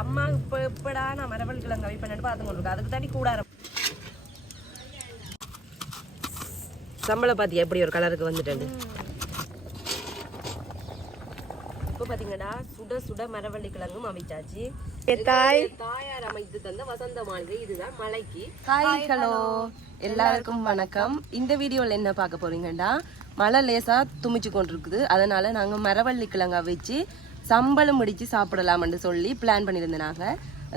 அம்மா இப்ப எப்படா நான் மரவள்ளி கிழங்கு அவை பண்ணிட்டு பார்த்து கொண்டிருக்கேன் அதுக்கு தாண்டி கூடாரம் சம்பளம் பாத்தியா? எப்படி ஒரு கலருக்கு வந்துட்டேன் இப்போ பாத்தீங்கன்னா சுட சுட மரவள்ளி கிழங்கும் அவிச்சாச்சு தாய். தாயார் அமைத்து தந்த வசந்த மாளிகை இதுதான் மலைக்கு. Hi hello. எல்லாருக்கும் வணக்கம். இந்த வீடியோவில் என்ன பார்க்க போறீங்கன்னா மழை லேசா துமிச்சு கொண்டிருக்குது. அதனால நாங்க மரவள்ளி கிழங்கா வச்சு சம்பளம் முடிச்சு சாப்பிடலாம்னு சொல்லி பிளான் பண்ணியிருந்தோம் நாங்க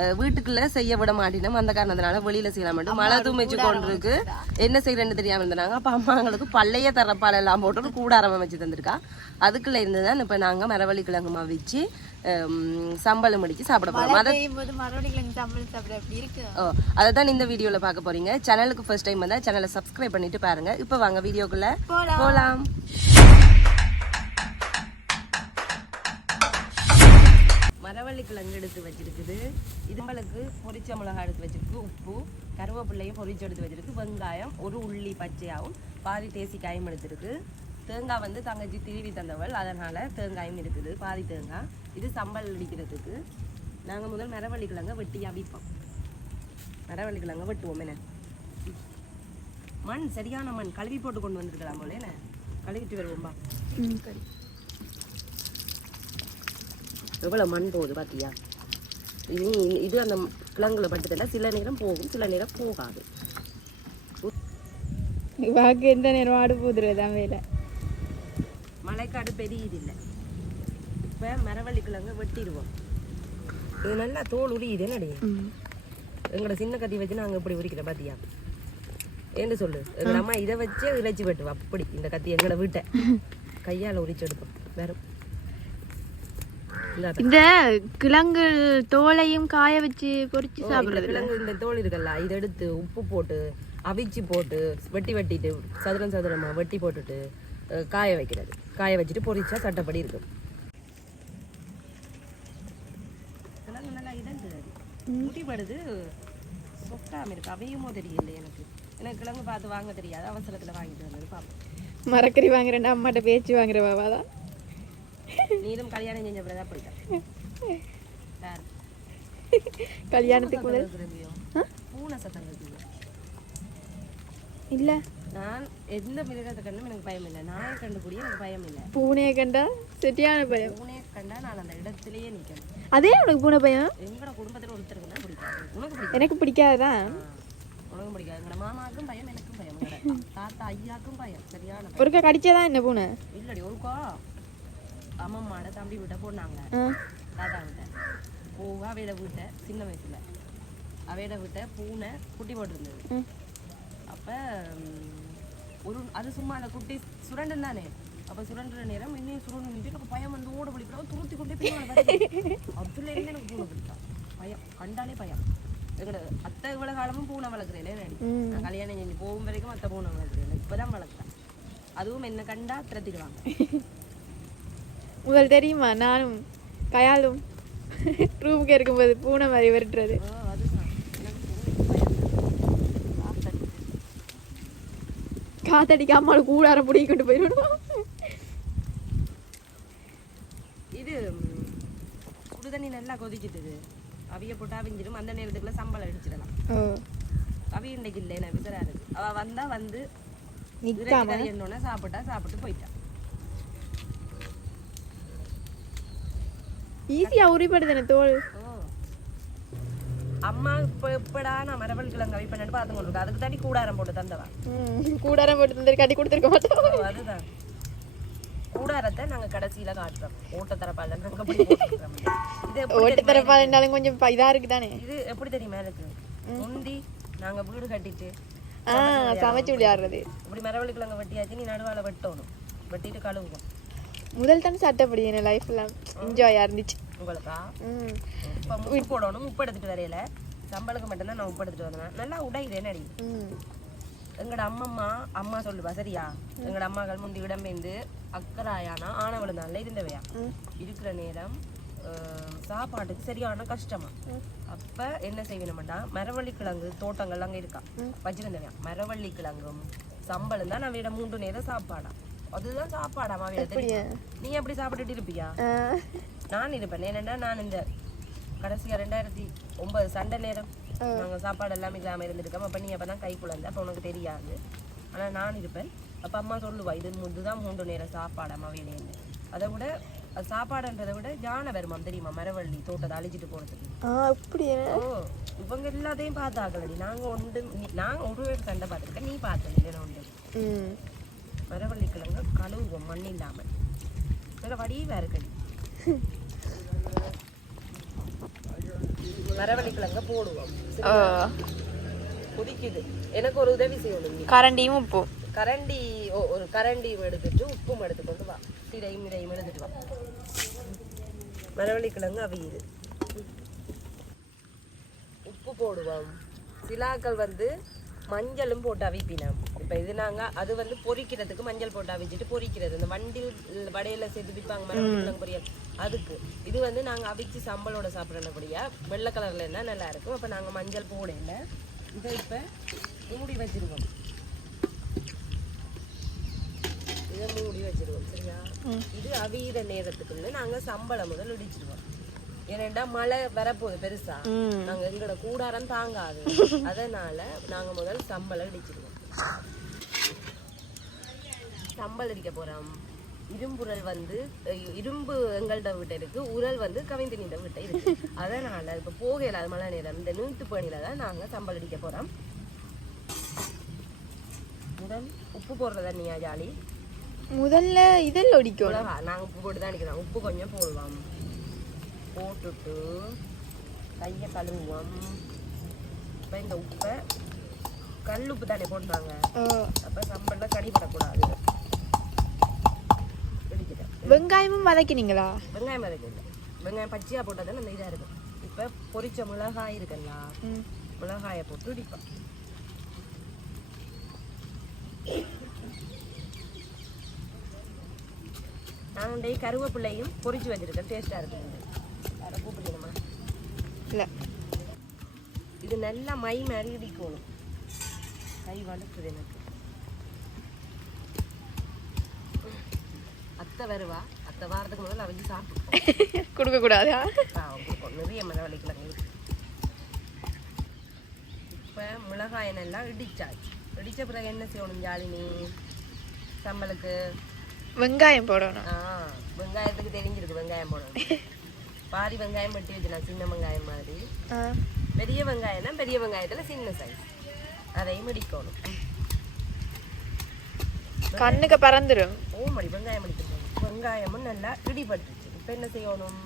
அஹ் வீட்டுக்குள்ள செய்ய விட மாட்டினோம் அந்த காரணத்தினால வெளியில செய்யலாம்னு மழை துமிச்சு கொண்டிருக்கு என்ன செய்யறேன்னு தெரியாம இருந்தாங்க. அப்ப அம்மாங்களுக்கு பழைய தரப்பால் எல்லாம் போட்டு ஒரு கூடாரம் வச்சு தந்திருக்கா. அதுக்குள்ள இருந்து தான் இப்ப நாங்க மரவள்ளி கிழங்குமா வச்சு சம்பளம் முடிச்சு சாப்பிட போறோம். ஓ அதை தான் இந்த வீடியோல பார்க்க போறீங்க. சேனலுக்கு ஃபர்ஸ்ட் டைம் வந்தா சேனலை சப்ஸ்கிரைப் பண்ணிட்டு பாருங்க. இப்போ வாங்க வீடியோக்குள்ள போலாம். மரவள்ளி கிழங்கு எடுத்து வச்சிருக்குது. இதுங்களுக்கு பொரிச்ச மிளகாய் எடுத்து வச்சிருக்கு உப்பு கருவேப்பிள்ளையும் பொரிச்சு எடுத்து வச்சிருக்கு வெங்காயம் ஒரு உள்ளி பச்சையாகவும் பாதி தேசிக்காயும் எடுத்திருக்கு. தேங்காய் வந்து தங்கச்சி திருவி தந்தவள் அதனால் தேங்காயும் இருக்குது பாதி தேங்காய். இது சம்பல் அடிக்கிறதுக்கு. நாங்கள் முதல் மரவள்ளி கிழங்கை வெட்டி அவிப்போம். மரவள்ளி கிழங்கை வெட்டுவோம் என்ன? மண் சரியான மண். கழுவி போட்டு கொண்டு வந்திருக்கலாம் போல என்ன? கழுவிட்டு வருவோம்பா எவ்வளோ மண் போகுது பாத்தியா? இது இது அந்த கிழங்குல பட்டதில்ல சில நேரம் போகும் சில நேரம் போகாது. வாக்கு எந்த நேரம் ஆடு பூதுறதுதான் வேலை. மழைக்காடு பெரியுது இல்லை இப்போ மரவள்ளி கிழங்கு வெட்டிடுவோம். இது நல்லா தோல் உரியுது என்னடி? எங்களோட சின்ன கத்தி வச்சு நாங்கள் இப்படி உரிக்கிறோம் பாத்தியா? ஏன்னு சொல்லு. எங்கள் அம்மா இதை வச்சே இறைச்சி வெட்டுவோம் அப்படி. இந்த கத்தி எங்களோட வீட்டை. கையால் உரிச்சு எடுப்போம் வேற. இந்த கிழங்கு தோலையும் காய வச்சு பொரிச்சு ஓ, இந்த கிழங்கு இந்த தோல் இருக்குல்ல இதை எடுத்து உப்பு போட்டு அவிச்சு போட்டு வெட்டி வெட்டிட்டு சதுரம் சதுரமா வெட்டி போட்டுட்டு காய வைக்கிறது. காய வச்சுட்டு பொரிச்சா சட்டப்படி இருக்கும். கிழங்கு நல்லா இதங்குது முடிபடுது சொக்காம இருக்கு அவையுமோ தெரியல எனக்கு. எனக்கு கிழங்கு பார்த்து வாங்க தெரியாது. அவசரத்துல வாங்கிட்டு வந்தது பாப்போம். மரக்கறி வாங்குறேன் அம்மாட்ட பேச்சு வாங்குற பாபா தான் நீரும் கல்யாணம் செஞ்ச பிறகு போயிட்டேன். கல்யாணத்துக்கு கேக்குறதையோ? பூனை சத்தம் இல்ல. நான் எந்த மிருகத்தை கண்டும் எனக்கு பயம் இல்லை. நாயை கண்டுபிடிய எனக்கு பயம் இல்லை. பூனையை கண்டா செட்டியான பயம். பூனையை கண்டா நான் அந்த இடத்திலேயே நிற்கணும். அதே உனக்கு பூனை பயம்? எங்களோட குடும்பத்தில் ஒருத்தருக்கு தான் பிடிக்காது. உனக்கு பிடிக்கும் எனக்கு பிடிக்காதுதான் உனக்கு பிடிக்காது. எங்களோட மாமாவுக்கும் பயம் எனக்கும் பயம். தாத்தா ஐயாக்கும் பயம். சரியான ஒருக்கா கடிச்சாதான் என்ன பூனை? இல்லடி ஒருக்கா. அம்மம்மாட தம்பி விட்ட போனாங்க. தாத்தா விட்ட போக அவையிட விட்ட சின்ன வயசுல. அவையிட விட்ட பூனை குட்டி போட்டிருந்தது. அப்ப ஒரு அது சும்மா அந்த குட்டி சுரண்டு தானே? அப்ப சுரண்டுற நேரம் இன்னும் சுரண்டு நின்று எனக்கு பயம் வந்து ஓட பிடிக்கிறோம் துருத்தி கொண்டே பின்னால. அதுல இருந்து எனக்கு பூனை பிடிக்கும் பயம். கண்டாலே பயம். எங்களோட அத்தை இவ்வளவு காலமும் பூனை வளர்க்குறேன். நான். கல்யாணம் செஞ்சு போகும் வரைக்கும் அத்தை பூனை வளர்க்குறேன் இப்பதான் வளர்க்குறேன். அதுவும் என்ன கண்டா திரத்திடுவாங்க முதல் தெரியுமா? நானும் கயாலும் ரூமுக்கு இருக்கும்போது பூனை மாதிரி விரட்டுறது. ஆ, அதுதான். எனக்கு பூனை பயம். காத்தடிச்சு. காத்தடிக்க அம்மாவை கூடார பிடிக்க கொண்டு போயிடணும் இது ம், சுடு தண்ணி நல்லா கொதிச்சிட்டுது அவிய போட்டு அவிஞ்சிடும் அந்த நேரத்துக்குள்ள சம்பளம் அடிச்சிடலாம் அவி இன்னைக்கு இல்லை நான் விசரா இருக்கு. அவ வந்தா வந்து என்னோட சாப்பிட்டா சாப்பிட்டு போயிட்டா. ஈஸியா உரிப்படுது தோல். அம்மா இப்ப எப்படா நான் மரவள்ளி கிழங்கு அவி பண்ணிட்டு பார்த்து கொண்டு அதுக்கு தாண்டி கூடாரம் போட்டு தந்தவா? கூடாரம் போட்டு தந்திரு கட்டி கொடுத்துருக்க மாட்டோம். அதுதான். கூடாரத்தை நாங்க கடைசியில காட்டுறோம். ஓட்ட தரப்பால நாங்க அப்படி போட்டுக்கிறோம். இது எப்படி ஓட்டு தரப்பா இருந்தாலும் கொஞ்சம் இதா இருக்கு தானே இது எப்படி தெரியுமா எனக்கு முந்தி நாங்க வீடு கட்டிட்டு சமைச்சு விளையாடுறது. இப்படி மரவள்ளி கிழங்கு வெட்டியாச்சு நீ நடுவால வெட்டணும். வெட்டிட்டு கழுவுவோம். முதல் தான் சட்டப்படி என் லைஃப்ல என்ஜாயா இருந்துச்சு. உங்களுக்கா? ம். இப்போ உப்பு போடணும். உப்பு எடுத்துட்டு வரையில. சம்பளுக்கு மட்டும்தான் நான் உப்பு எடுத்துட்டு வந்தேன். நல்லா உடையுது என்னடி? எங்கட அம்மம்மா அம்மா சொல்லுவா சரியா எங்கட அம்மாக்கள் முந்தி இடம்பெயர்ந்து அக்கராயானா ஆனவளுந்தான்ல இருந்தவையா? ம். இருக்கிற நேரம் சாப்பாட்டுக்கு சரியான கஷ்டமா? அப்ப என்ன செய்யணும்டா? மரவள்ளி கிழங்கு தோட்டங்கள் அங்க இருக்கா? வச்சிருந்தவையா? மரவள்ளி கிழங்கும் சம்பளம் தான் நம்ம மூன்று நேரம் சாப்பாடா? அதுதான் சாப்பாடா தெரியும்? நீ எப்படி சாப்பிட்டுட்டு இருப்பியா? நான் இருப்பேன். ஏனென்றா நான் இந்த கடைசியா ரெண்டாயிரத்தி ஒன்பது சண்டை நேரம் நாங்க சாப்பாடு எல்லாமே இல்லாம இருந்திருக்கோம். அப்ப நீ அப்பதான் கை குழந்தை. அப்ப உனக்கு தெரியாது. ஆனா நான் இருப்பேன். அப்ப அம்மா சொல்லுவா இது இதுதான் மூன்று நேரம் சாப்பாடு அம்மா வேலைன்னு. அதை விட சாப்பாடுன்றதை விட யானை வருமாம் தெரியுமா? மரவள்ளி தோட்டத்தை அழிச்சிட்டு போறதுக்கு. ஆ அப்படி ஓ இவங்க எல்லாத்தையும் பார்த்தாங்களடி நாங்க ஒன்று நீ- நான் ஒரு சண்டை பார்த்துருக்கேன் நீ பார்த்தது இல்லைன்னு ஒன்று ம் மரவள்ளி கிழங்கு கழுவுவோம் மண் இல்லாம வேற வடிவா இருக்கடி மரவள்ளி கிழங்க போடுவோம். கொதிக்குது. எனக்கு ஒரு உதவி செய்யணும் கரண்டியும் உப்பும் கரண்டி ஒரு கரண்டியும் எடுத்துட்டு உப்பும் எடுத்துக்கொண்டு வா. சிடையும் இடையும் எடுத்துட்டு வா. மரவள்ளி கிழங்கு அவியுது உப்பு போடுவோம். சிலாக்கள் வந்து மஞ்சளும் போட்டு அவிப்பினோம். இப்போ இது நாங்க அது வந்து பொரிக்கிறதுக்கு மஞ்சள் போட்டு அவிச்சிட்டு பொரிக்கிறது இந்த வண்டில் வடையில சேர்த்து விற்பாங்க கிழங்கு பொரியல் அதுக்கு. இது வந்து நாங்க அவிச்சு சம்பளோட சாப்பிடக்கூடியா வெள்ளை கலர்ல இருந்தா நல்லா இருக்கும். அப்ப நாங்க மஞ்சள் போடல இதை இப்ப மூடி வச்சிருவோம். இதை மூடி வச்சிருவோம் சரியா? இது அவியிற நேரத்துக்குள்ள நாங்க சம்பளம் முதல் இடிச்சிருவோம். ஏனெண்டா மழை வரப்போகுது பெருசா. நாங்க எங்களோட கூடாரம் தாங்காது. அதனால நாங்க முதல் சம்பளம் இடிச்சிருவோம். சம்பல் அடிக்க போறோம். இரும்புரல் வந்து இரும்பு எங்கள்ட வீட்டை இருக்கு. உரல் வந்து கவிந்தினிட வீட்டை இருக்கு. அதனால இப்ப போகையில அது மழை நேரம். இந்த நீட்டு பணியில தான் நாங்க சம்பல் அடிக்க போறோம். முதல் உப்பு போடுறதா நீயா ஜாலி? முதல்ல இதில் ஒடிக்கணும். மிளகா நாங்கள் உப்பு போட்டு தான் அடிக்கிறோம். உப்பு கொஞ்சம் போடுவோம். போட்டுட்டு கையை கழுவுவோம். இப்போ இந்த உப்பை கல் உப்பு தானே போட்டாங்க அப்போ சம்பளில் கடிபடக்கூடாது வெங்காயமும் வதக்கினீங்களா? வெங்காயம் வதக்கல வெங்காயம் பச்சையாக போட்டால் தானே அந்த இதாக இருக்கும். இப்போ பொரிச்ச மிளகாய் இருக்குல்ல மிளகாயை போட்டு இடிப்போம். நான் கருவேப்பிள்ளையும் பொரிச்சு வச்சிருக்கேன். டேஸ்ட்டாக இருக்குது இல்லை இது நல்லா மை மாதிரி இடிக்கணும். கை வலுக்குது எனக்கு. அத்தை வருவா. அத்தை வாரத்துக்கு முதல்ல அவஞ்சு சாப்பிட்டு கொடுக்கக்கூடாதா? நிறைய இருக்கு. இப்போ மிளகாய் எண்ணெல்லாம் இடிச்சாச்சு. இடிச்ச பிறகு என்ன செய்யணும் ஜாலினி? சம்பளுக்கு? வெங்காயம் போடணும். ஆ வெங்காயத்துக்கு தெரிஞ்சிருக்கு வெங்காயம் போடணும். பாதி வெங்காயம் வெட்டி வச்சுலாம் சின்ன வெங்காயம் மாதிரி. பெரிய வெங்காயம்னா பெரிய வெங்காயத்தில் சின்ன சைஸ் அதையும் இடிக்கணும். கண்ணுக்கு பறந்துடும் ஓமடி வெங்காயம் அடிக்கணும் வெங்காயமும் நல்லா இடிபட்டுச்சு. இப்போ என்ன செய்யணும்?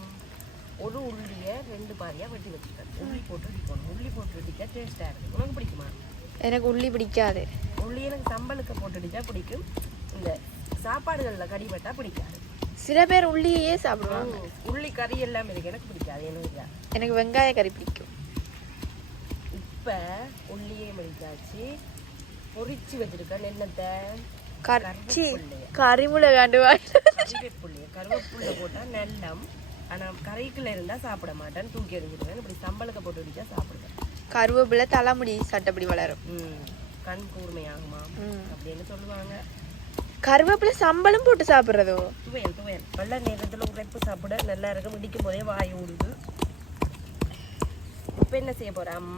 ஒரு உள்ளியை ரெண்டு பாதியாக வெட்டி வச்சுக்கணும். உள்ளி போட்டு இடிக்கணும். உள்ளி போட்டு இடிக்க டேஸ்ட்டாக இருக்கும். உனக்கு பிடிக்குமா? எனக்கு உள்ளி பிடிக்காது. உள்ளி எனக்கு சம்பளுக்கு போட்டு இடிச்சா பிடிக்கும். இந்த சாப்பாடுகளில் கடிபட்டா பிடிக்காது. சில பேர் உள்ளியே சாப்பிடுவாங்க. உள்ளி கறி எல்லாம் இருக்கு எனக்கு பிடிக்காது எனக்கு எனக்கு வெங்காய கறி பிடிக்கும். இப்போ உள்ளியே மடிச்சாச்சு பொரிச்சு வச்சிருக்கேன் என்னத்தை? கச்சி. கறிமுளை காண்டுவாங்க கருவேப்புள்ளைய கருவேப்புள்ள போட்டால் நல்லம். ஆனால் கறிக்குள்ள இருந்தால் சாப்பிட மாட்டேன். தூக்கி எறிஞ்சிடுவேன். இப்படி சம்பளுக்கு போட்டு அடிச்சா சாப்பிடுவேன். கருவேப்பிலை தலைமுடி சட்டப்படி வளரும். கண் கூர்மையாகுமா. அப்படின்னு சொல்லுவாங்க. கருவேப்பிலை சம்பளம் போட்டு சாப்பிட்றதோ? துவையல் துவையல். வெள்ள நேரத்தில் உரைப்பு சாப்பிட நல்லா இருக்கும். இடிக்கும் போதே வாய் ஊடுது. இப்போ என்ன செய்ய போகிறோம்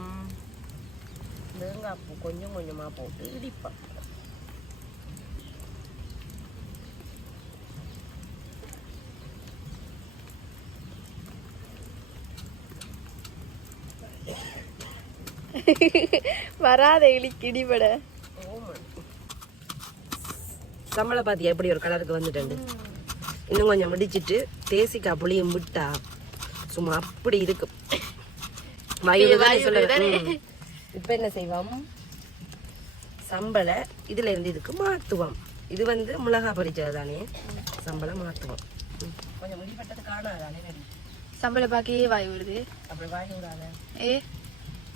தேங்காய் பூ கொஞ்சம் கொஞ்சமாக போட்டு இடிப்பேன் வராத இடி இடிபட சம்பளம் பாத்தியா எப்படி ஒரு கலருக்கு வந்துட்டு இன்னும் கொஞ்சம் முடிச்சிட்டு தேசிக்காய் புளியும் விட்டா சும்மா அப்படி இருக்கும் இப்ப என்ன செய்வோம்? சம்பளை இதுல இருந்து இதுக்கு மாத்துவோம். இது வந்து மிளகா பொரிச்சது தானே. சம்பளம் மாத்துவோம். ம். கொஞ்சம் முடிப்பட்டது காணாதானே நடி. சம்பளை பார்க்கவே வாய் வருது அப்படி வாங்கி விடாத ஏ?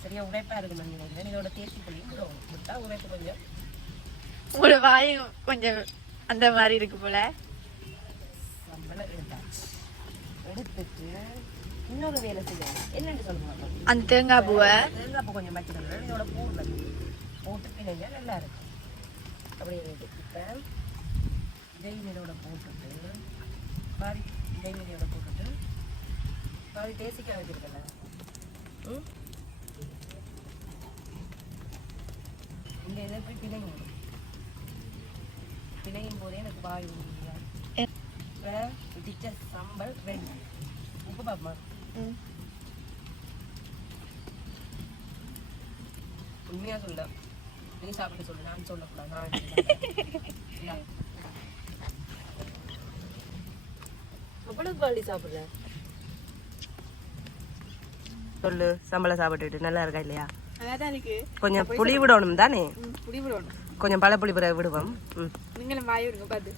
சரியா உழைப்பா இருக்கு நினைக்கிறேன் இதோட தேசி விடுவோம் விட்டா உழைப்பு கொஞ்சம். உங்களோட வாயும் கொஞ்சம் அந்த மாதிரி இருக்கு போல. எடுத்துட்டு இன்னொரு வேலை செய்யணும். என்னன்னு சொல்லுவாங்க அந்த தேங்காய் பூவை. தேங்காய் பூ கொஞ்சம் வச்சுக்கணும் இதோட பூ போட்டு பிணைஞ்சா நல்லா இருக்கும். அப்படியே இப்போ ஜெய்மீனோட போட்டுட்டு பாதி ஜெய்மீனோட போட்டுட்டு பாதி தேசிக்காய் வச்சிருக்கல ம்? இந்த இதை போய் பிணைங்க. பிணையும் போதே எனக்கு வாய் இடிச்ச சம்பல் ரெடி உப்பு பாப்பமா ம். உண்மையா சொல்ல. நீ சாப்பிட்டு சொல்லு. நான் சொல்லக்கூடாது. நான் இந்தா. எவ்வளவு பாலி சாப்பிடுற? சொல்லு. சம்பளம் சாப்பிட்டுட்டு நல்லா இருக்கா இல்லையா? கொஞ்சம் புளி விடணும் தானே? புடி விடணும். கொஞ்சம் பழ புளி பிறகு விடுவோம். ம். நீங்களும் வாய் விடுங்க பார்த்து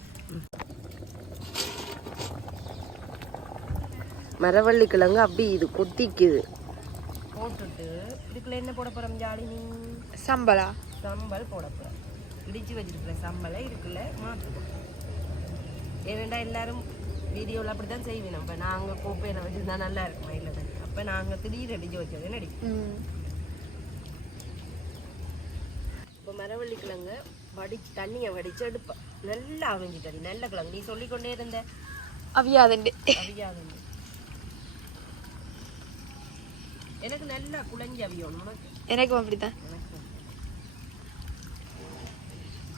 மரவள்ளி கிழங்கு அப்படி இது கொத்திக்குது போட்டுட்டு இதுக்குள்ள என்ன போட போறோம் ஜாலினி சம்பளா? சம்பல் போட போறோம். இடிச்சு வச்சிருக்கிற சம்பலை இதுக்குள்ள மாற்றுவோம் ஏனெண்டா எல்லாரும் வீடியோவில் அப்படி தான் செய்வேன் நம்ம. நாங்கள் கோப்பையில் வச்சுருந்தா நல்லா இருக்கும் இல்லை தான் அப்போ நாங்கள் திடீர் அடிச்சு வச்சது நடி ம். இப்போ மரவள்ளி கிழங்கு வடிச்சு தண்ணியை வடிச்சு எடுப்பேன் நல்லா அவிஞ்சிட்டடி நல்ல கிழங்கு. நீ சொல்லிக்கொண்டே இருந்த. அவியாதண்டு. அவியாது எனக்கு நல்லா குழஞ்சி அவியணும் உனக்கு? எனக்கும் அப்படித்தான். எனக்கு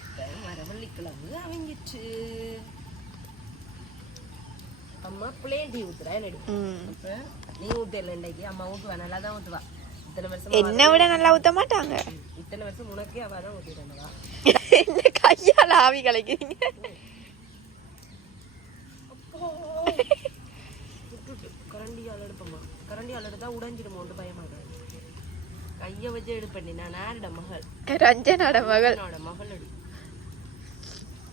இப்ப மரவள்ளி கிழங்கு அவிஞ்சிச்சு. அம்மா பிளேன் டீ ஊத்துறா அப்ப நீ ஊத்தல இன்னைக்கு அம்மா ஊத்துவா நல்லா தான் ஊத்துவா. என்ன விட நல்லா ஊத்த மாட்டாங்க. இத்தனை வருஷம் உனக்கே அவ தான் இருந்தவா என்ன கையால ஆவி கலைக்கிறீங்க? கரண்டியால் எடுப்பம்மா. கரண்டியால் எடுத்தா உடைஞ்சிடுமோன்ட்டு பயமா இருக்கு. கையை வச்சு எடுப்பேன் நான் யாரோட மகள்? ரஞ்சனோட மகள். மகள் எடு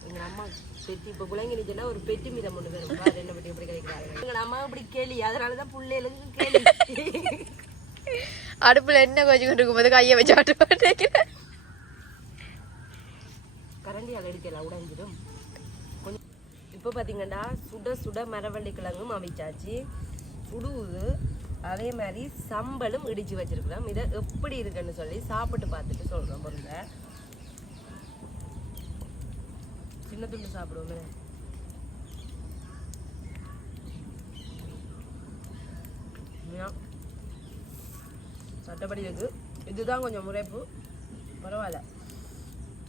எங்க அம்மா பெட்டி இப்ப குழந்தை நிச்சனா ஒரு பெட்டி மீதம் வரும் பாரு என்ன பெட்டி எப்படி கிடைக்கிறாங்க எங்க அம்மா இப்படி கேலி அதனாலதான் பிள்ளைகளுக்கு கேலி அடுப்புல என்ன கொஞ்சம் கொண்டு இருக்கும்போது கையை வச்சு ஆட்டு மாட்டேங்கிறேன் கரண்டியால் எடுக்கலாம் உடைஞ்சிடும். கொஞ்சம் இப்போ பார்த்தீங்கன்னா சுட சுட மரவள்ளி கிழங்கும் அமைச்சாச்சு. சுடுவுது அதே மாதிரி சம்பலும் இடிச்சு வச்சிருக்கலாம் இதை எப்படி இருக்குன்னு சொல்லி சாப்பிட்டு பார்த்துட்டு சொல்கிறோம் பொருளை. சின்ன துண்டு சாப்பிடுவோமே. சட்டப்படி இருக்கு இதுதான் கொஞ்சம் முறைப்பு. பரவாயில்ல.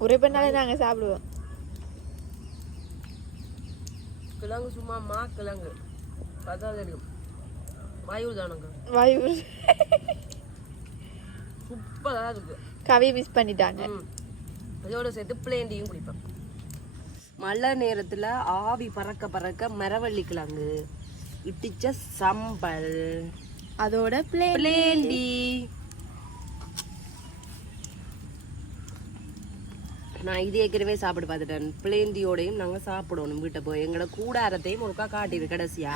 உரைப்பனாலே நாங்க சாப்பிடுவோம். கிழங்கு சும்மா மா கிழங்கு. பார்த்தா தெரியும். வாயு தானுங்க? வாயு சூப்பராக இருக்கு. கவி மிஸ் பண்ணிட்டாங்க. இதோட சேர்த்து பிளேண்டியும் குடிப்பேன். மழை நேரத்துல ஆவி பறக்க பறக்க மரவள்ளி கிழங்கு. இட்டிச்ச சம்பல். அதோட பிளே பிளேண்டி நான் இது ஏற்கனவே சாப்பிட்டு பார்த்துட்டேன். பிளேண்டியோடையும் நாங்கள் சாப்பிடணும் வீட்டை போய். எங்களோட கூடாரத்தையும் ஒருக்கா காட்டிடு கடைசியா.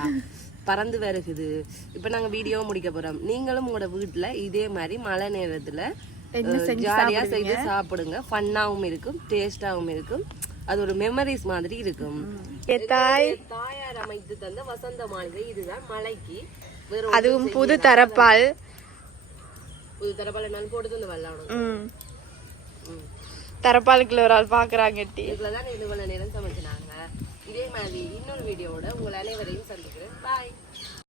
பறந்து வருகுது. இப்போ நாங்கள் வீடியோ முடிக்க போறோம். நீங்களும் உங்களோட வீட்டில் இதே மாதிரி மழை நேரத்தில் ஜாலியாக செய்து சாப்பிடுங்க. ஃபன்னாகவும் இருக்கும் டேஸ்டாகவும் இருக்கும். அது ஒரு மெமரிஸ் மாதிரி இருக்கும். தாய் தாயார் அமைத்து தந்த வசந்த மாளிகை இதுதான். மலைக்கு அதுவும் புது தரப்பால். புது தரப்பால நான் போட்டு தந்து வரலாம் ம் ஒரு ஆள் பாக்குறாங்கட்டி இதுல தான் இவ்வளவு நேரம் சமைச்சினாங்க. இதே மாதிரி இன்னொரு வீடியோவோட உங்கள் அனைவரையும் சந்திக்கிறேன். பாய்